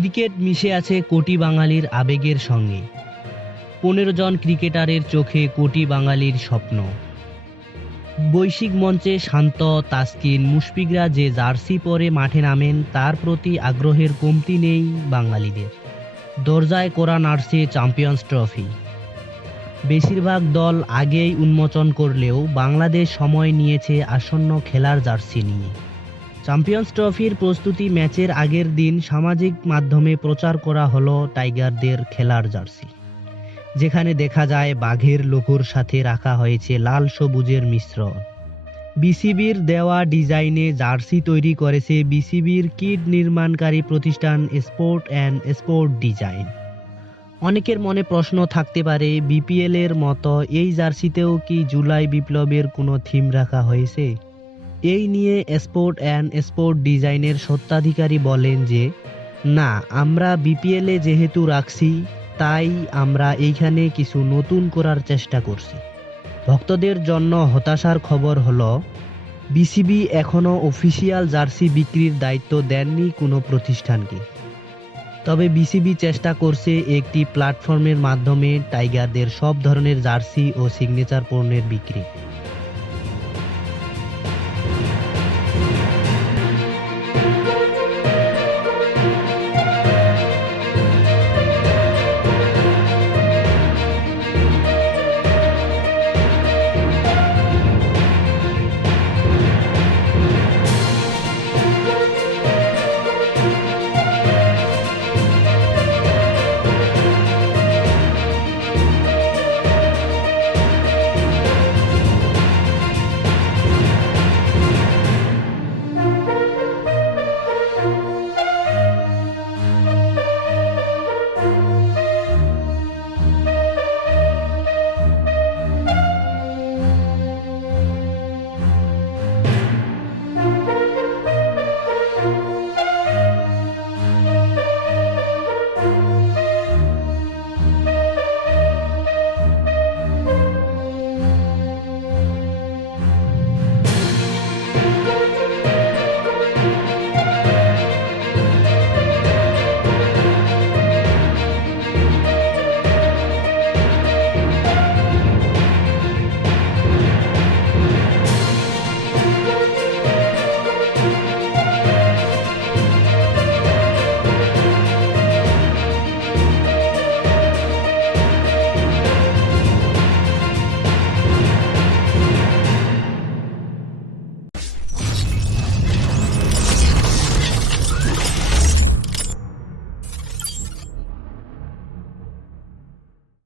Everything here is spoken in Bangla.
ক্রিকেট মিশে আছে কোটি বাঙালির আবেগের সঙ্গে। ১৫ জন ক্রিকেটারের চোখে কোটি বাঙালির স্বপ্ন। বৈশ্বিক মঞ্চে শান্ত, তাসকিন, মুশফিকরা যে জার্সি পরে মাঠে নামেন তার প্রতি আগ্রহের কমতি নেই বাঙালিদের। দরজায় কড়া নাড়ছে চ্যাম্পিয়ন্স ট্রফি। বেশিরভাগ দল আগেই উন্মোচন করলেও বাংলাদেশ সময় নিয়েছে আসন্ন খেলার জার্সি নিয়ে। চ্যাম্পিয়ন্স ট্রফির প্রস্তুতি ম্যাচের আগের দিন সামাজিক মাধ্যমে প্রচার করা হলো টাইগারদের খেলার জার্সি, যেখানে দেখা যায় বাঘের লোগোর সাথে রাখা হয়েছে লাল সবুজের মিশ্রণ। বিসিবির দেওয়া ডিজাইনে জার্সি তৈরি করেছে বিসিবির কিট নির্মাণকারী প্রতিষ্ঠান স্পোর্ট অ্যান্ড স্পোর্ট ডিজাইন। অনেকের মনে প্রশ্ন থাকতে পারে, বিপিএলের মতো এই জার্সিতেও কি জুলাই বিপ্লবের কোনো থিম রাখা হয়েছে? এই নিয়ে স্পোর্ট অ্যান্ড স্পোর্ট ডিজাইনের স্বত্বাধিকারী বলেন যে না, আমরা বিপিএলে যেহেতু রাখছি তাই আমরা এইখানে কিছু নতুন করার চেষ্টা করছি। ভক্তদের জন্য হতাশার খবর হলো, বিসিবি এখনও অফিসিয়াল জার্সি বিক্রির দায়িত্ব দেননি কোনো প্রতিষ্ঠানকে। তবে বিসিবি চেষ্টা করছে একটি প্ল্যাটফর্মের মাধ্যমে টাইগারদের সব ধরনের জার্সি ও সিগনেচার পণ্যের বিক্রি।